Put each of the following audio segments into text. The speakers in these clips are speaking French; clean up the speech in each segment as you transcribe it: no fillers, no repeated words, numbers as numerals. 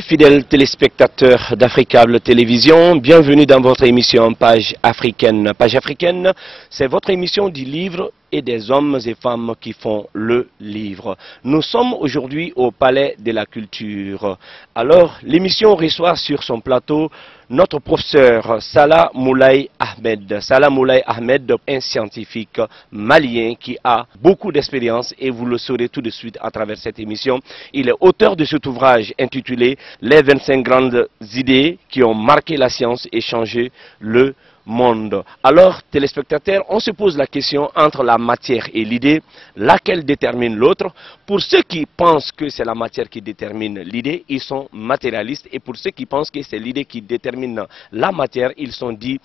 Fidèles téléspectateurs d'Africable Télévision, bienvenue dans votre émission Page Africaine. Page Africaine, c'est votre émission du livre et des hommes et femmes qui font le livre. Nous sommes aujourd'hui au Palais de la Culture. Alors, l'émission reçoit sur son plateau notre professeur Salah Moulay Ahmed. Salah Moulay Ahmed, un scientifique malien qui a beaucoup d'expérience et vous le saurez tout de suite à travers cette émission. Il est auteur de cet ouvrage intitulé « Les 25 grandes idées qui ont marqué la science et changé le monde ». Alors, téléspectateurs, on se pose la question entre la matière et l'idée, laquelle détermine l'autre. Pour ceux qui pensent que c'est la matière qui détermine l'idée, ils sont matérialistes. Et pour ceux qui pensent que c'est l'idée qui détermine la matière, ils sont dits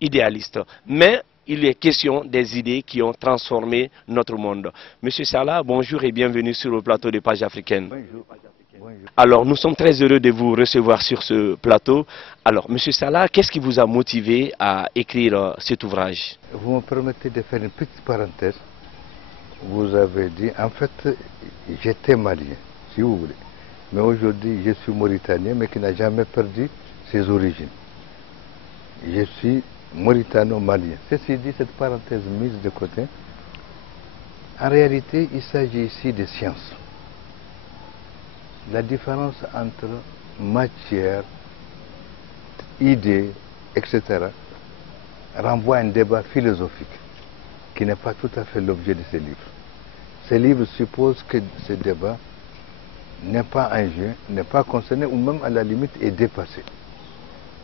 idéalistes. Mais il est question des idées qui ont transformé notre monde. Monsieur Salah, bonjour et bienvenue sur le plateau de Page Africaine. Bonjour. Alors, nous sommes très heureux de vous recevoir sur ce plateau. Alors, Monsieur Salah, qu'est-ce qui vous a motivé à écrire cet ouvrage? Vous me permettez de faire une petite parenthèse. Vous avez dit, en fait, j'étais malien, si vous voulez. Mais aujourd'hui, je suis mauritanien, mais qui n'a jamais perdu ses origines. Je suis mauritano-malien. Ceci dit, cette parenthèse mise de côté, en réalité, il s'agit ici de sciences. La différence entre matière, idée, etc. renvoie à un débat philosophique qui n'est pas tout à fait l'objet de ces livres. Ces livres supposent que ce débat n'est pas en jeu, n'est pas concerné ou même à la limite est dépassé.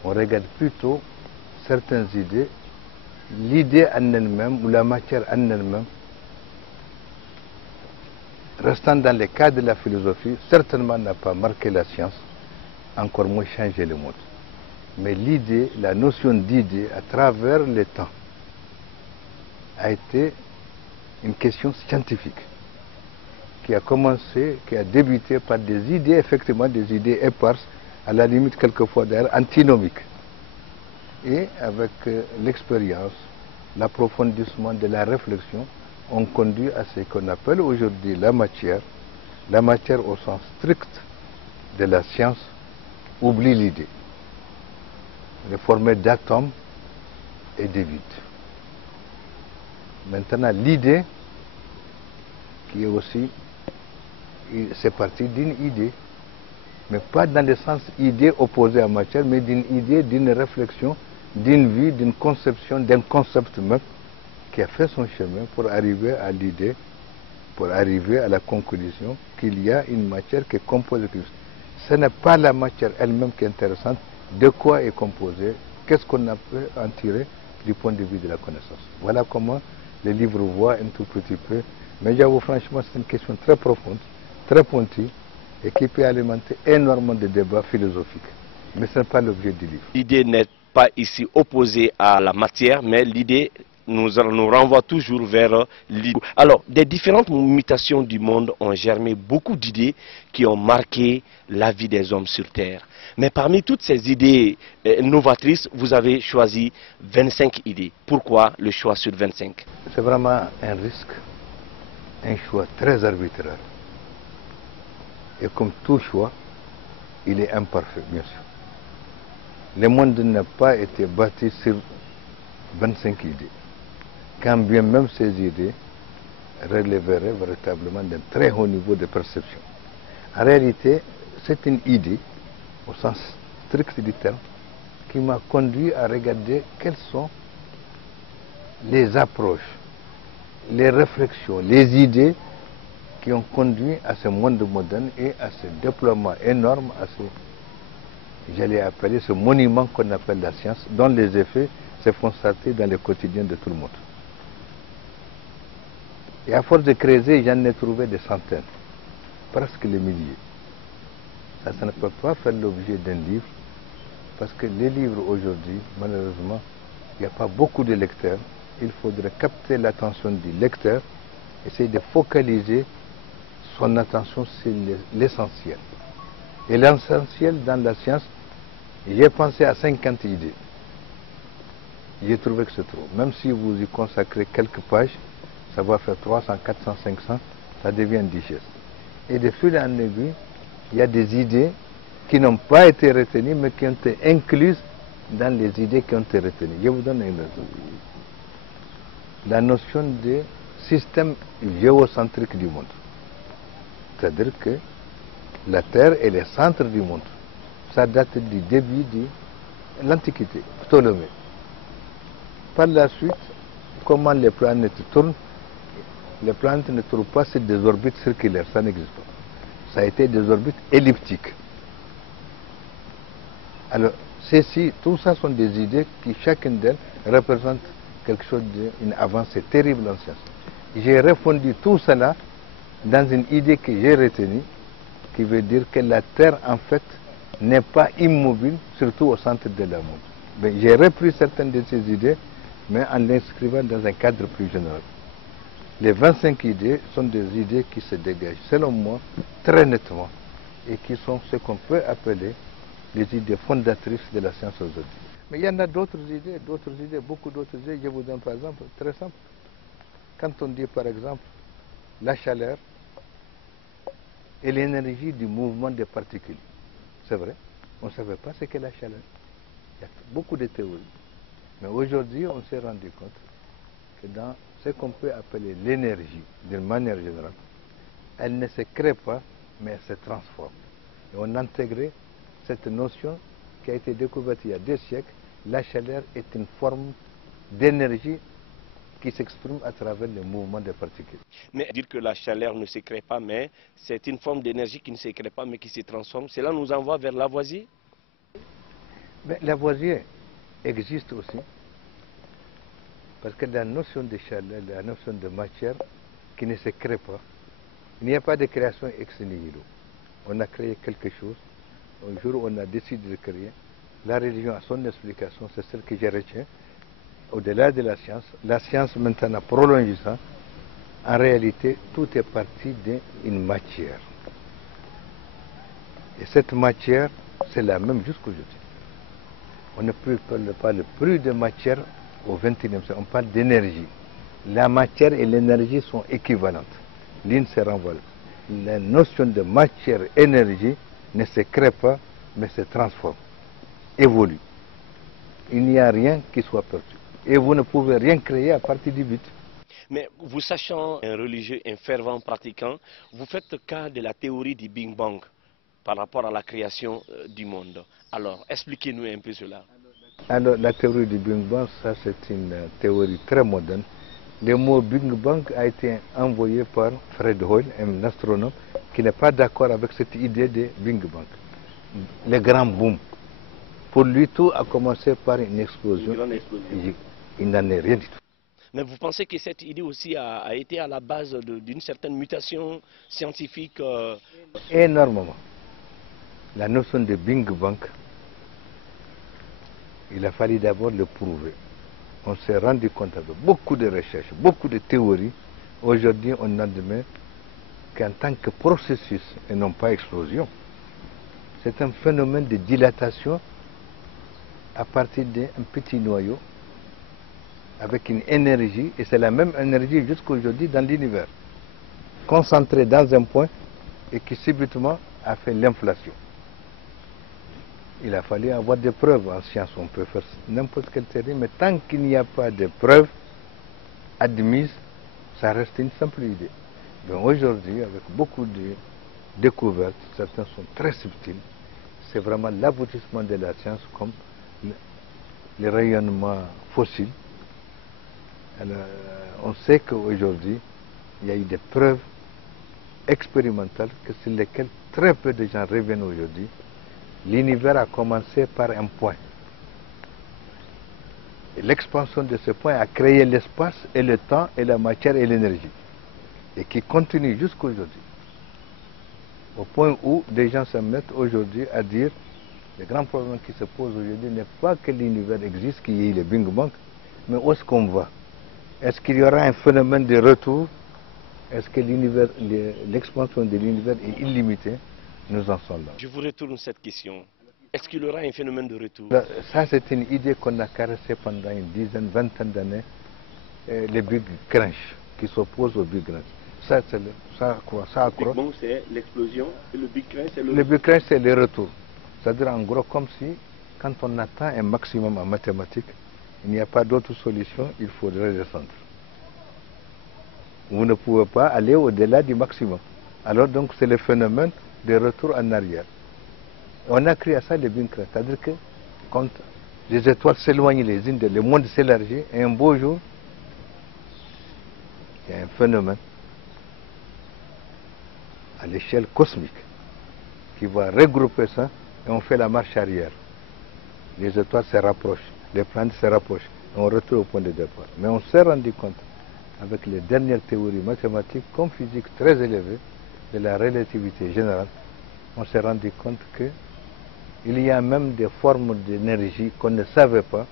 On regarde plutôt certaines idées, l'idée en elle-même ou la matière en elle-même, restant dans le cadre de la philosophie, certainement n'a pas marqué la science, encore moins changé le monde. Mais l'idée, la notion d'idée à travers le temps a été une question scientifique qui a commencé, qui a débuté par des idées, effectivement des idées éparses, à la limite quelquefois d'ailleurs antinomiques. Et avec l'expérience, l'approfondissement de la réflexion, on conduit à ce qu'on appelle aujourd'hui la matière au sens strict de la science, oublie l'idée. Elle est formée d'atomes et de vide. Maintenant, l'idée, qui est aussi, c'est parti d'une idée, mais pas dans le sens idée opposée à matière, mais d'une idée, d'une réflexion, d'une vie, d'une conception, d'un concept même, qui a fait son chemin pour arriver à l'idée, pour arriver à la conclusion qu'il y a une matière qui est composée de Christ. Ce n'est pas la matière elle-même qui est intéressante, de quoi est composée, qu'est-ce qu'on a pu en tirer du point de vue de la connaissance. Voilà comment le livre voit un tout petit peu. Mais j'avoue franchement, c'est une question très profonde, très pointue, et qui peut alimenter énormément de débats philosophiques. Mais ce n'est pas l'objet du livre. L'idée n'est pas ici opposée à la matière, mais l'idée nous renvoie toujours vers l'idée. Alors, des différentes mutations du monde ont germé beaucoup d'idées qui ont marqué la vie des hommes sur Terre. Mais parmi toutes ces idées novatrices, vous avez choisi 25 idées. Pourquoi le choix sur 25? C'est vraiment un risque, un choix très arbitraire. Et comme tout choix, il est imparfait, bien sûr. Le monde n'a pas été bâti sur 25 idées. Quand bien même ces idées relèveraient véritablement d'un très haut niveau de perception. En réalité, c'est une idée, au sens strict du terme, qui m'a conduit à regarder quelles sont les approches, les réflexions, les idées qui ont conduit à ce monde moderne et à ce déploiement énorme, à ce, j'allais appeler ce monument qu'on appelle la science, dont les effets se font sentir dans le quotidien de tout le monde. Et à force de creuser, j'en ai trouvé des centaines, presque les milliers. Ça ne peut pas faire l'objet d'un livre, parce que les livres aujourd'hui, malheureusement, il n'y a pas beaucoup de lecteurs. Il faudrait capter l'attention du lecteur, essayer de focaliser son attention sur l'essentiel. Et l'essentiel dans la science, j'ai pensé à 50 idées. J'ai trouvé que c'est trop. Même si vous y consacrez quelques pages, ça va faire 300, 400, 500, ça devient digeste. Et de fil en aiguille, il y a des idées qui n'ont pas été retenues, mais qui ont été incluses dans les idées qui ont été retenues. Je vous donne un exemple. La notion de système géocentrique du monde. C'est-à-dire que la Terre est le centre du monde. Ça date du début de l'Antiquité, Ptolémée. Par la suite, comment les planètes tournent? Les planètes ne tournent pas sur des orbites circulaires, ça n'existe pas. Ça a été des orbites elliptiques. Alors, tout ça sont des idées qui, chacune d'elles, représente quelque chose d'une avancée terrible en science. J'ai refondu tout cela dans une idée que j'ai retenue, qui veut dire que la Terre, en fait, n'est pas immobile, surtout au centre de la monde. J'ai repris certaines de ces idées, mais en l'inscrivant dans un cadre plus général. Les 25 idées sont des idées qui se dégagent, selon moi, très nettement, et qui sont ce qu'on peut appeler les idées fondatrices de la science aujourd'hui. Mais il y en a d'autres idées, beaucoup d'autres idées. Je vous donne par exemple, très simple. Quand on dit par exemple la chaleur et l'énergie du mouvement des particules, c'est vrai, on ne savait pas ce qu'est la chaleur. Il y a beaucoup de théories. Mais aujourd'hui, on s'est rendu compte que dans ce qu'on peut appeler l'énergie, d'une manière générale, elle ne se crée pas, mais elle se transforme. Et on a intégré cette notion qui a été découverte il y a 2 siècles. La chaleur est une forme d'énergie qui s'exprime à travers le mouvement des particules. Mais dire que la chaleur ne se crée pas, mais c'est une forme d'énergie qui ne se crée pas, mais qui se transforme, cela nous envoie vers Lavoisier? Mais Lavoisier existe aussi, parce que la notion de chaleur, la notion de matière qui ne se crée pas, il n'y a pas de création ex nihilo. On a créé quelque chose, un jour on a décidé de créer. La religion a son explication, c'est celle que je retiens. Au-delà de la science maintenant prolonge ça. En réalité, tout est parti d'une matière. Et cette matière, c'est la même jusqu'aujourd'hui. On ne parle plus de matière au XXIe siècle, on parle d'énergie. La matière et l'énergie sont équivalentes. L'une se renvoie. La notion de matière-énergie ne se crée pas, mais se transforme, évolue. Il n'y a rien qui soit perdu. Et vous ne pouvez rien créer à partir du but. Mais vous sachant un religieux, un fervent pratiquant, vous faites cas de la théorie du Big Bang par rapport à la création du monde. Alors, expliquez-nous un peu cela. Alors, la théorie du Big Bang, ça c'est une théorie très moderne. Le mot Big Bang a été envoyé par Fred Hoyle, un astronome, qui n'est pas d'accord avec cette idée de Big Bang. Le grand boom. Pour lui, tout a commencé par une explosion. Il n'en est rien du tout. Mais vous pensez que cette idée aussi a été à la base d'une certaine mutation scientifique Énormément. La notion de Big Bang, il a fallu d'abord le prouver. On s'est rendu compte avec beaucoup de recherches, beaucoup de théories. Aujourd'hui, on admet qu'en tant que processus et non pas explosion, c'est un phénomène de dilatation à partir d'un petit noyau avec une énergie, et c'est la même énergie jusqu'aujourd'hui dans l'univers, concentrée dans un point et qui subitement a fait l'inflation. Il a fallu avoir des preuves. En science, on peut faire n'importe quelle théorie, mais tant qu'il n'y a pas de preuves admises, ça reste une simple idée. Aujourd'hui, avec beaucoup de découvertes, certaines sont très subtiles, c'est vraiment l'aboutissement de la science, comme le rayonnement fossile. Alors, on sait qu'aujourd'hui, il y a eu des preuves expérimentales sur lesquelles très peu de gens reviennent aujourd'hui. L'univers a commencé par un point. Et l'expansion de ce point a créé l'espace et le temps et la matière et l'énergie. Et qui continue jusqu'aujourd'hui. Au point où des gens se mettent aujourd'hui à dire le grand problème qui se pose aujourd'hui n'est pas que l'univers existe, qu'il y ait le Big Bang, mais où est-ce qu'on va? Est-ce qu'il y aura un phénomène de retour? Est-ce que l'expansion de l'univers est illimitée? Nous en sommes là. Je vous retourne cette question. Est-ce qu'il y aura un phénomène de retour? Ça, c'est une idée qu'on a caressée pendant une dizaine, vingtaine d'années. Le Big Crunch, qui s'oppose au Big Crunch. Ça, c'est ça accroît. Le Big Bang, c'est l'explosion, et le Big Crunch, c'est le... Le Big Crunch, c'est le retour. C'est-à-dire en gros comme si, quand on atteint un maximum en mathématiques, il n'y a pas d'autre solution, il faudrait descendre. Vous ne pouvez pas aller au-delà du maximum. Alors donc c'est le phénomène de retour en arrière. On a créé à ça le Big Crunch, c'est-à-dire que quand les étoiles s'éloignent les unes le monde s'élargit, et un beau jour, il y a un phénomène à l'échelle cosmique qui va regrouper ça et on fait la marche arrière. Les étoiles se rapprochent, les planètes se rapprochent et on retourne au point de départ. Mais on s'est rendu compte avec les dernières théories mathématiques comme physique très élevées de la relativité générale, on s'est rendu compte qu'il y a même des formes d'énergie qu'on ne savait pas,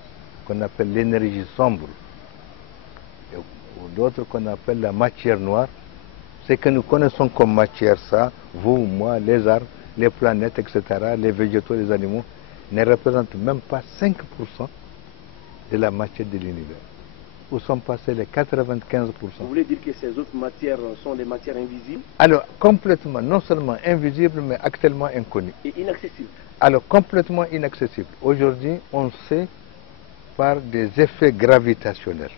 qu'on appelle l'énergie sombre, ou d'autres qu'on appelle la matière noire. Ce que nous connaissons comme matière, ça, vous, moi, les arbres, les planètes, etc., les végétaux, les animaux, ne représentent même pas 5% de la matière de l'univers. Où sont passés les 95%. Vous voulez dire que ces autres matières sont des matières invisibles? Alors, complètement, non seulement invisibles, mais actuellement inconnues. Et inaccessibles? Alors, complètement inaccessibles. Aujourd'hui, on sait par des effets gravitationnels.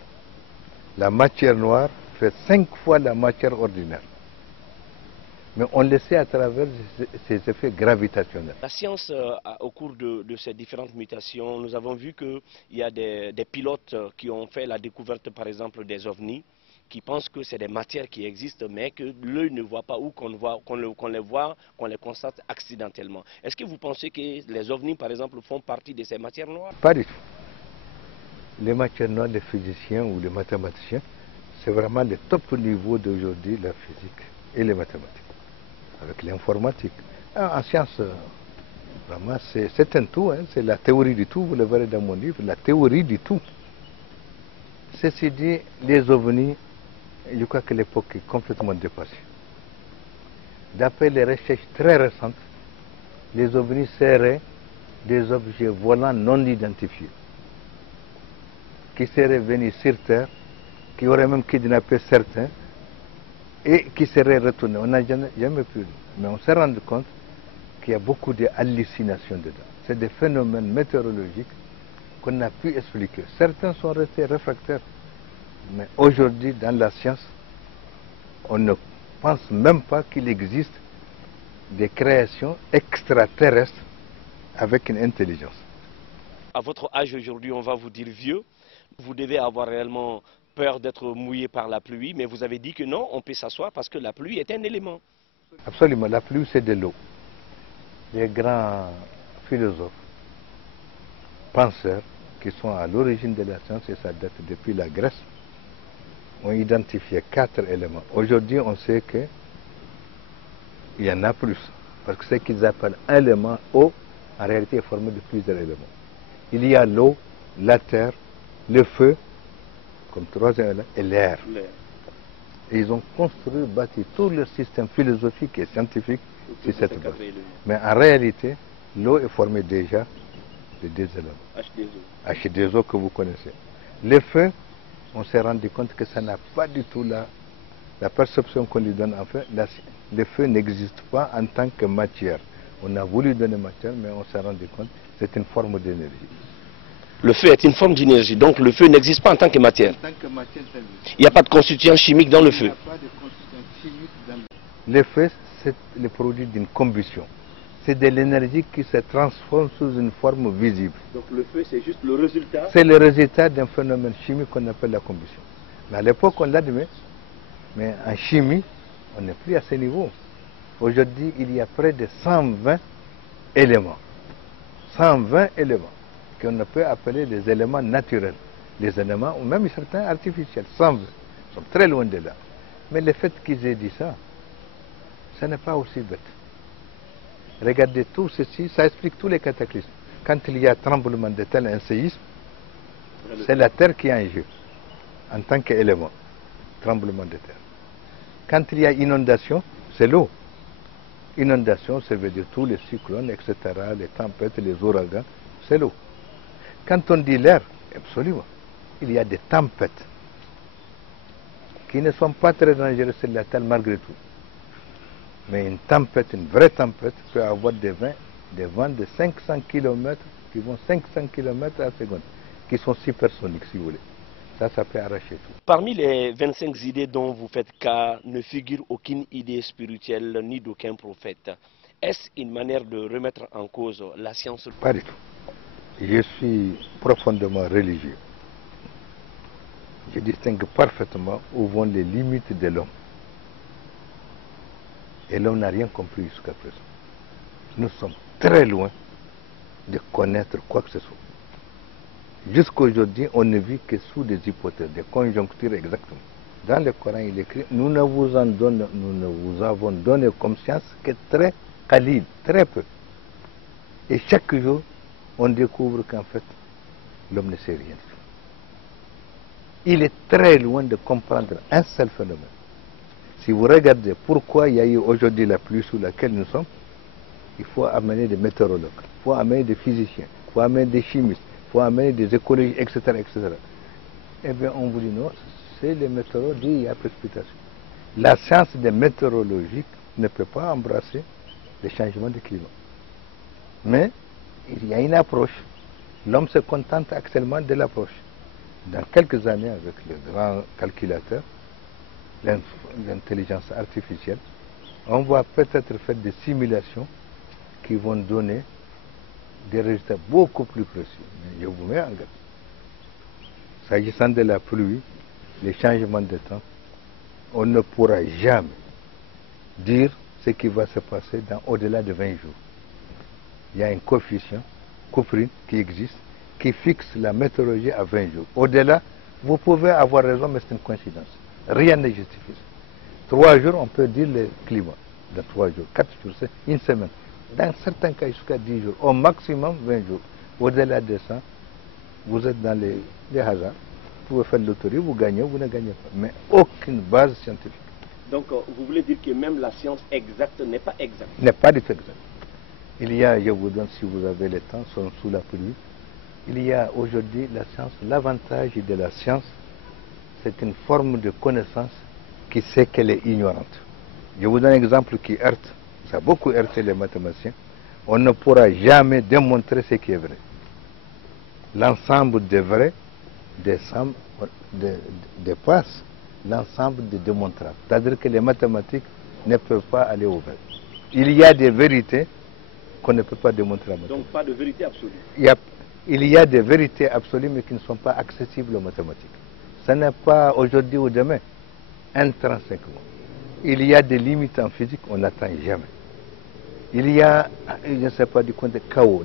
La matière noire fait 5 fois la matière ordinaire. Mais on le sait à travers ces effets gravitationnels. La science, au cours de ces différentes mutations, nous avons vu qu'il y a des pilotes qui ont fait la découverte, par exemple, des ovnis, qui pensent que c'est des matières qui existent, mais que l'œil ne voit pas ou qu'on les voit, qu'on les constate accidentellement. Est-ce que vous pensez que les ovnis, par exemple, font partie de ces matières noires? Pas du tout. Les matières noires, les physiciens ou les mathématiciens, c'est vraiment le top niveau d'aujourd'hui, la physique et les mathématiques. Avec l'informatique. En science, vraiment, c'est un tout, hein, c'est la théorie du tout, vous le verrez dans mon livre, la théorie du tout. Ceci dit, les ovnis, je crois que l'époque est complètement dépassée. D'après les recherches très récentes, les ovnis seraient des objets volants non identifiés, qui seraient venus sur Terre, qui auraient même kidnappé certains, et qui serait retourné. On n'a jamais pu. Mais on s'est rendu compte qu'il y a beaucoup d'hallucinations dedans. C'est des phénomènes météorologiques qu'on n'a pu expliquer. Certains sont restés réfractaires. Mais aujourd'hui, dans la science, on ne pense même pas qu'il existe des créations extraterrestres avec une intelligence. À votre âge aujourd'hui, on va vous dire vieux. Vous devez avoir réellement peur d'être mouillé par la pluie, mais vous avez dit que non, on peut s'asseoir parce que la pluie est un élément. Absolument, la pluie c'est de l'eau. Les grands philosophes, penseurs, qui sont à l'origine de la science, et ça date depuis la Grèce, ont identifié 4 éléments. Aujourd'hui, on sait qu'il y en a plus, parce que ce qu'ils appellent un élément eau, en réalité est formé de plusieurs éléments. Il y a l'eau, la terre, le feu, comme troisième élément, et l'air. Et ils ont construit, bâti tout leur système philosophique et scientifique sur cette base. Mais en réalité, l'eau est formée déjà de 2 éléments. H2O que vous connaissez. Le feu, on s'est rendu compte que ça n'a pas du tout la perception qu'on lui donne. En fait, le feu n'existe pas en tant que matière. On a voulu donner matière, mais on s'est rendu compte que c'est une forme d'énergie. Le feu est une forme d'énergie, donc le feu n'existe pas en tant que matière. Il n'y a pas de constituant chimique dans le feu. Le feu, c'est le produit d'une combustion. C'est de l'énergie qui se transforme sous une forme visible. Donc le feu, c'est juste le résultat? C'est le résultat d'un phénomène chimique qu'on appelle la combustion. Mais à l'époque, on l'admet. Mais en chimie, on n'est plus à ce niveau. Aujourd'hui, il y a près de 120 éléments. 120 éléments qu'on peut appeler des éléments naturels. Les éléments, ou même certains artificiels, 120. Ils sont très loin de là. Mais le fait qu'ils aient dit ça, ce n'est pas aussi bête. Regardez tout ceci, ça explique tous les cataclysmes. Quand il y a tremblement de terre, un séisme, c'est la terre qui est en jeu, en tant qu'élément, tremblement de terre. Quand il y a inondation, c'est l'eau. Inondation, ça veut dire tous les cyclones, etc., les tempêtes, les ouragans, c'est l'eau. Quand on dit l'air, absolument, il y a des tempêtes qui ne sont pas très dangereuses sur la terre malgré tout. Mais une tempête, une vraie tempête, peut avoir des vents des vents de 500 km qui vont 500 km à la seconde, qui sont supersoniques si vous voulez. Ça peut arracher tout. Parmi les 25 idées dont vous faites cas, ne figure aucune idée spirituelle ni d'aucun prophète. Est-ce une manière de remettre en cause la science? Pas du tout. Je suis profondément religieux. Je distingue parfaitement où vont les limites de l'homme. Et l'homme n'a rien compris jusqu'à présent. Nous sommes très loin de connaître quoi que ce soit. Jusqu'à aujourd'hui, on ne vit que sous des hypothèses, des conjonctures exactement. Dans le Coran, il écrit, nous ne vous avons donné comme science que très qalil, très peu. Et chaque jour, on découvre qu'en fait, l'homme ne sait rien. Il est très loin de comprendre un seul phénomène. Si vous regardez pourquoi il y a eu aujourd'hui la pluie sous laquelle nous sommes, il faut amener des météorologues, il faut amener des physiciens, il faut amener des chimistes, il faut amener des écologistes, etc., etc. Eh bien, on vous dit non, c'est les météorologues, il y a précipitation. La science des météorologiques ne peut pas embrasser les changements de climat. Mais il y a une approche. L'homme se contente actuellement de l'approche. Dans quelques années, avec le grand calculateur, l'intelligence artificielle, on va peut-être faire des simulations qui vont donner des résultats beaucoup plus précis. Mais je vous mets en garde. S'agissant de la pluie, les changements de temps, on ne pourra jamais dire ce qui va se passer dans au-delà de 20 jours. Il y a un coefficient, Couperin, qui existe, qui fixe la météorologie à 20 jours. Au-delà, vous pouvez avoir raison, mais c'est une coïncidence. Rien ne justifie ça. 3 jours, on peut dire le climat. Dans 3 jours, 4 jours, c'est une semaine. Dans certains cas, jusqu'à 10 jours. Au maximum, 20 jours. Au-delà de ça, vous êtes dans les hasards. Vous pouvez faire loterie, vous gagnez, vous ne gagnez pas. Mais aucune base scientifique. Donc, vous voulez dire que même la science exacte n'est pas exacte? N'est pas du tout exact. Il y a, je vous donne si vous avez le temps, sous la pluie, il y a aujourd'hui la science. L'avantage de la science, c'est une forme de connaissance qui sait qu'elle est ignorante. Je vous donne un exemple qui heurte, ça a beaucoup heurté les mathématiciens. On ne pourra jamais démontrer ce qui est vrai. L'ensemble des vrais dépasse l'ensemble des démontrables. C'est-à-dire que les mathématiques ne peuvent pas aller au vrai. Il y a des vérités qu'on ne peut pas démontrer à mathématiques. Donc pas de vérité absolue. Il y a des vérités absolues mais qui ne sont pas accessibles aux mathématiques. Ce n'est pas aujourd'hui ou demain, intrinsèquement. Il y a des limites en physique, on n'atteint jamais. Il y a, je ne sais pas du compte, le chaos,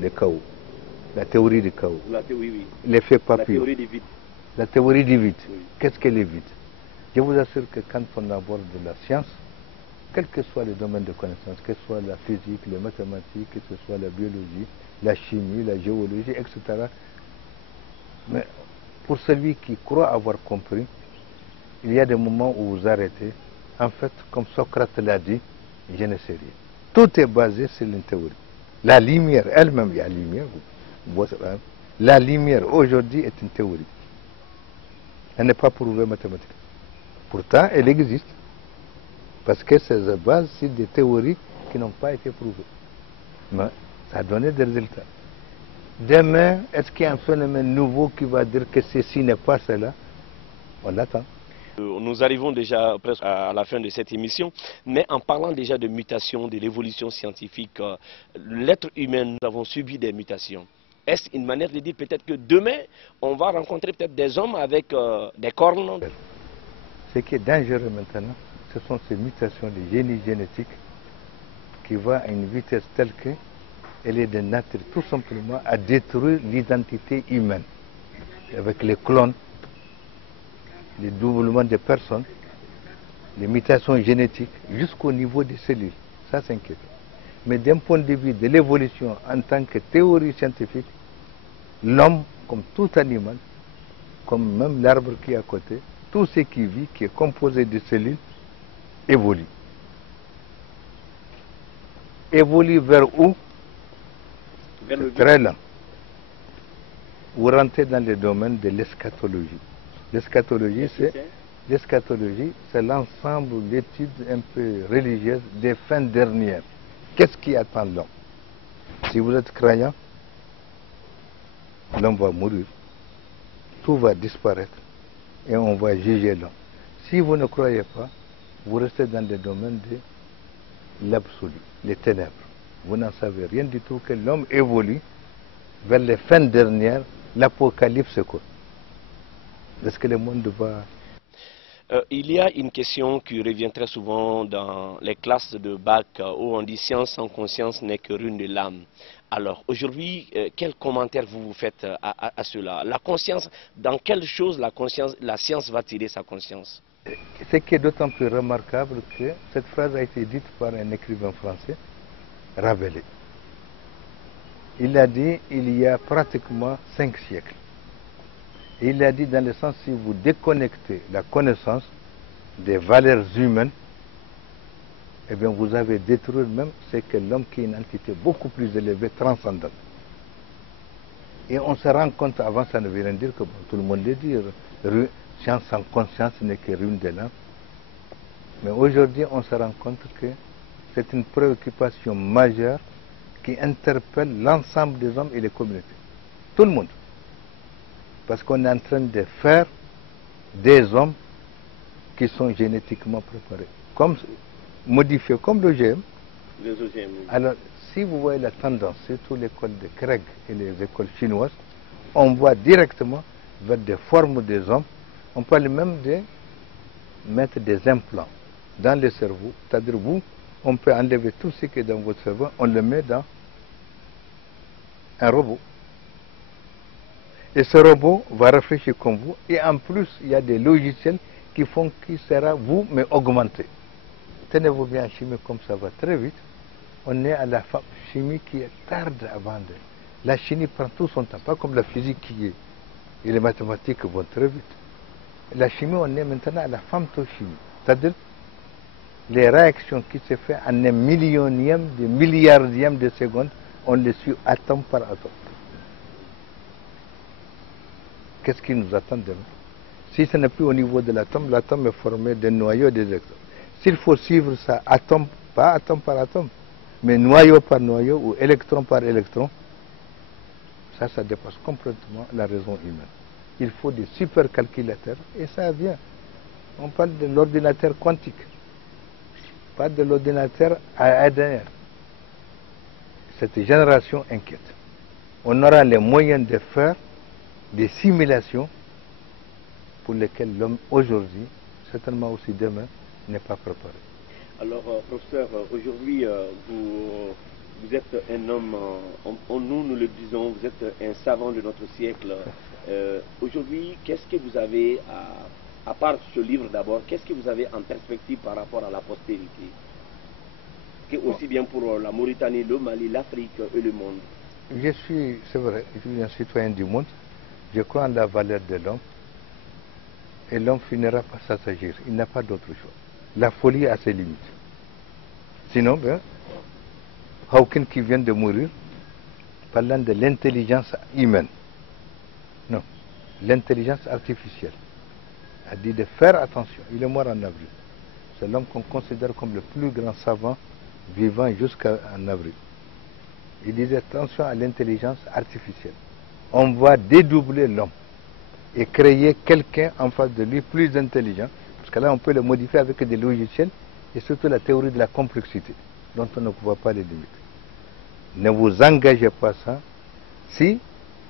la théorie du chaos, Oui. l'effet papillon, La théorie du vide. la théorie du vide. Oui. Qu'est-ce que le vide? Je vous assure que quand on aborde la science, quel que soit le domaine de connaissance, que ce soit la physique, les mathématiques, que ce soit la biologie, la chimie, la géologie, etc. Mais pour celui qui croit avoir compris, il y a des moments où vous arrêtez. En fait, comme Socrate l'a dit, je ne sais rien. Tout est basé sur une théorie. La lumière elle-même, il y a la lumière. La lumière aujourd'hui est une théorie. Elle n'est pas prouvée mathématiquement. Pourtant, elle existe. Parce que c'est se base sur des théories qui n'ont pas été prouvées. Mais ça a donné des résultats. Demain, est-ce qu'il y a un phénomène nouveau qui va dire que ceci n'est pas cela? On l'attend. Nous arrivons déjà presque à la fin de cette émission, mais en parlant déjà de mutation, de l'évolution scientifique, l'être humain, nous avons subi des mutations. Est-ce une manière de dire peut-être que demain, on va rencontrer peut-être des hommes avec des cornes? Ce qui est dangereux maintenant, ce sont ces mutations de génie génétique qui vont à une vitesse telle qu'elle est de nature tout simplement à détruire l'identité humaine. Avec les clones, les doublements de personnes, les mutations génétiques jusqu'au niveau des cellules. Ça, c'est inquiétant. Mais d'un point de vue de l'évolution en tant que théorie scientifique, l'homme, comme tout animal, comme même l'arbre qui est à côté, tout ce qui vit, qui est composé de cellules, évolue. Évolue vers où? Vers le très lent. Vous rentrez dans le domaine de l'eschatologie. L'eschatologie, c'est l'ensemble d'études un peu religieuses des fins dernières. Qu'est-ce qui attend l'homme? Si vous êtes croyant, l'homme va mourir, tout va disparaître et on va juger l'homme. Si vous ne croyez pas, vous restez dans des domaines de l'absolu, les ténèbres. Vous n'en savez rien du tout, que l'homme évolue vers les fins dernières, l'apocalypse quoi. Est-ce que le monde va... Il y a une question qui revient très souvent dans les classes de bac où on dit science sans conscience n'est que ruine de l'âme. Alors aujourd'hui, quel commentaire vous faites à cela? La conscience, dans quelle chose la science va tirer sa conscience? Ce qui est d'autant plus remarquable que cette phrase a été dite par un écrivain français, Rabelais. Il a dit il y a pratiquement 5 siècles. Il a dit dans le sens, si vous déconnectez la connaissance des valeurs humaines, eh bien vous avez détruit même ce que l'homme qui est une entité beaucoup plus élevée, transcendante. Et on se rend compte, avant ça ne veut rien dire que bon, tout le monde le dit, science sans conscience n'est que ruine de l'âme. Mais aujourd'hui on se rend compte que c'est une préoccupation majeure qui interpelle l'ensemble des hommes et les communautés. Tout le monde. Parce qu'on est en train de faire des hommes qui sont génétiquement préparés, comme, modifiés, comme l'OGM. Alors, si vous voyez la tendance, surtout l'école de Craig et les écoles chinoises, on voit directement vers des formes des hommes. On parle même de mettre des implants dans le cerveau. C'est-à-dire, vous, on peut enlever tout ce qui est dans votre cerveau, on le met dans un robot. Et ce robot va réfléchir comme vous. Et en plus, il y a des logiciels qui font qu'il sera vous, mais augmenté. Tenez-vous bien en chimie, comme ça va très vite. On est à la chimie qui tarde avant de... La chimie prend tout son temps, pas comme la physique qui est... Et les mathématiques vont très vite. La chimie, on est maintenant à la femtochimie. C'est-à-dire, les réactions qui se font en un millionième, de milliardième de seconde, on les suit atome par atome. Qu'est-ce qui nous attend demain? Si ce n'est plus au niveau de l'atome, l'atome est formé de noyaux et des électrons. S'il faut suivre ça atome, pas atome par atome, mais noyau par noyau ou électron par électron, ça dépasse complètement la raison humaine. Il faut des supercalculateurs et ça vient. On parle de l'ordinateur quantique, pas de l'ordinateur ADN. Cette génération inquiète. On aura les moyens de faire des simulations pour lesquelles l'homme aujourd'hui, certainement aussi demain, n'est pas préparé. Alors, professeur, aujourd'hui, vous êtes un homme, nous le disons, vous êtes un savant de notre siècle. Aujourd'hui, qu'est-ce que vous avez, à part ce livre d'abord, qu'est-ce que vous avez en perspective par rapport à la postérité, que aussi bien pour la Mauritanie, le Mali, l'Afrique et le monde? Je suis, c'est vrai, je suis un citoyen du monde. Je crois en la valeur de l'homme. Et l'homme finira par s'assagir. Il n'a pas d'autre choix. La folie a ses limites. Sinon, ben, Hawking qui vient de mourir, parlant de l'intelligence humaine. Non, l'intelligence artificielle. A dit de faire attention. Il est mort en avril. C'est l'homme qu'on considère comme le plus grand savant vivant jusqu'en avril. Il disait attention à l'intelligence artificielle. On va dédoubler l'homme et créer quelqu'un en face de lui plus intelligent, parce que là on peut le modifier avec des logiciels et surtout la théorie de la complexité dont on ne voit pas les limites. Ne vous engagez pas ça si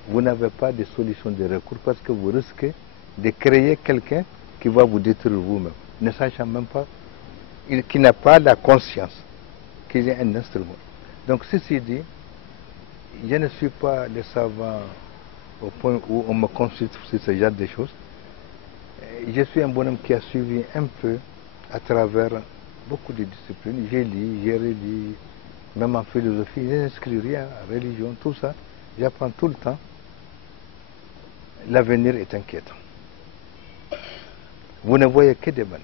vous n'avez pas de solution de recours, parce que vous risquez de créer quelqu'un qui va vous détruire vous-même, ne sachant même pas, qui n'a pas la conscience qu'il est un instrument. Donc ceci dit, je ne suis pas le savant au point où on me consulte sur ce genre de choses. Je suis un bonhomme qui a suivi un peu à travers beaucoup de disciplines. J'ai lu, j'ai relu, même en philosophie, je n'inscris rien, en religion, tout ça. J'apprends tout le temps. L'avenir est inquiétant. Vous ne voyez que des menaces.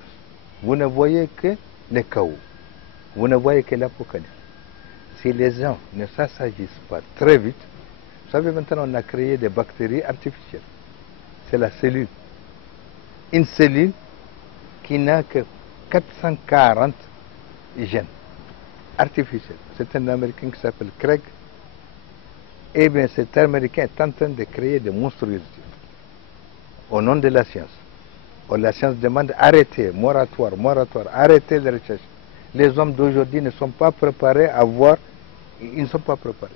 Vous ne voyez que les chaos. Vous ne voyez que l'apocalypse. Si les gens ne s'assagissent pas très vite, vous savez, maintenant on a créé des bactéries artificielles. C'est la cellule. Une cellule qui n'a que 440 gènes artificiels. C'est un Américain qui s'appelle Craig Eh bien, cet Américain est en train de créer des monstruosités au nom de la science. La science demande arrêtez, moratoire, moratoire, arrêtez les recherches. Les hommes d'aujourd'hui ne sont pas préparés à voir, ils ne sont pas préparés.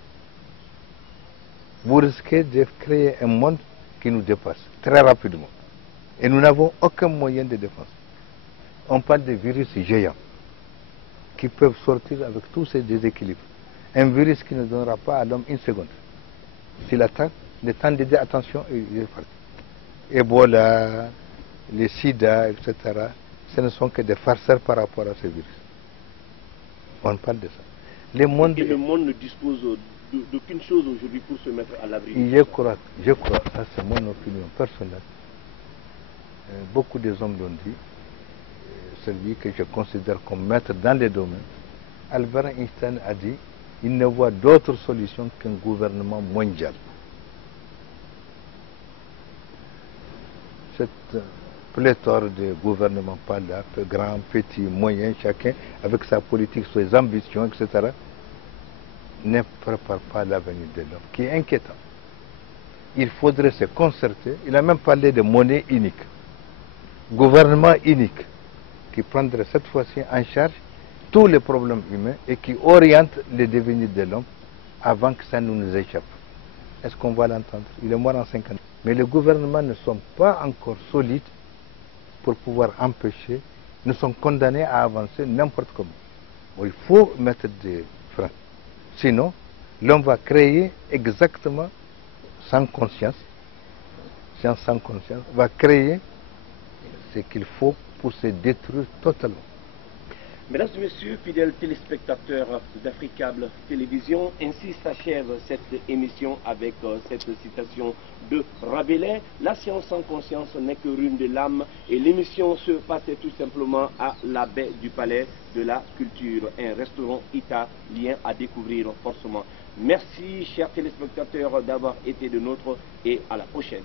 Vous risquez de créer un monde qui nous dépasse très rapidement. Et nous n'avons aucun moyen de défense. On parle de virus géants qui peuvent sortir avec tous ces déséquilibres. Un virus qui ne donnera pas à l'homme une seconde. S'il attaque, le temps de dire attention, il est parti. Ebola, les sida, etc., ce ne sont que des farceurs par rapport à ces virus. On parle de ça. Et le monde ne dispose d'aucune chose aujourd'hui pour se mettre à l'abri. Je crois, ça c'est mon opinion personnelle. Beaucoup des hommes l'ont dit. Celui que je considère comme maître dans les domaines, Albert Einstein a dit il ne voit d'autre solution qu'un gouvernement mondial. Cette pléthore de gouvernements pas là, grands, petits, moyens, chacun avec sa politique, ses ambitions, etc., ne prépare pas l'avenir de l'homme, qui est inquiétant. Il faudrait se concerter. Il a même parlé de monnaie unique, gouvernement unique, qui prendrait cette fois-ci en charge tous les problèmes humains et qui oriente le devenir de l'homme avant que ça ne nous échappe. Est-ce qu'on va l'entendre? Il est mort en 50 ans. Mais les gouvernements ne sont pas encore solides pour pouvoir empêcher, ne sont condamnés à avancer n'importe comment. Bon, il faut mettre des freins. Sinon, l'homme va créer exactement sans conscience, sans conscience, va créer ce qu'il faut pour se détruire totalement. Mesdames et messieurs, fidèles téléspectateurs d'Africable Télévision, ainsi s'achève cette émission avec cette citation de Rabelais. La science sans conscience n'est que ruine de l'âme, et l'émission se passait tout simplement à la baie du Palais de la Culture, un restaurant italien à découvrir forcément. Merci chers téléspectateurs d'avoir été de nôtres et à la prochaine.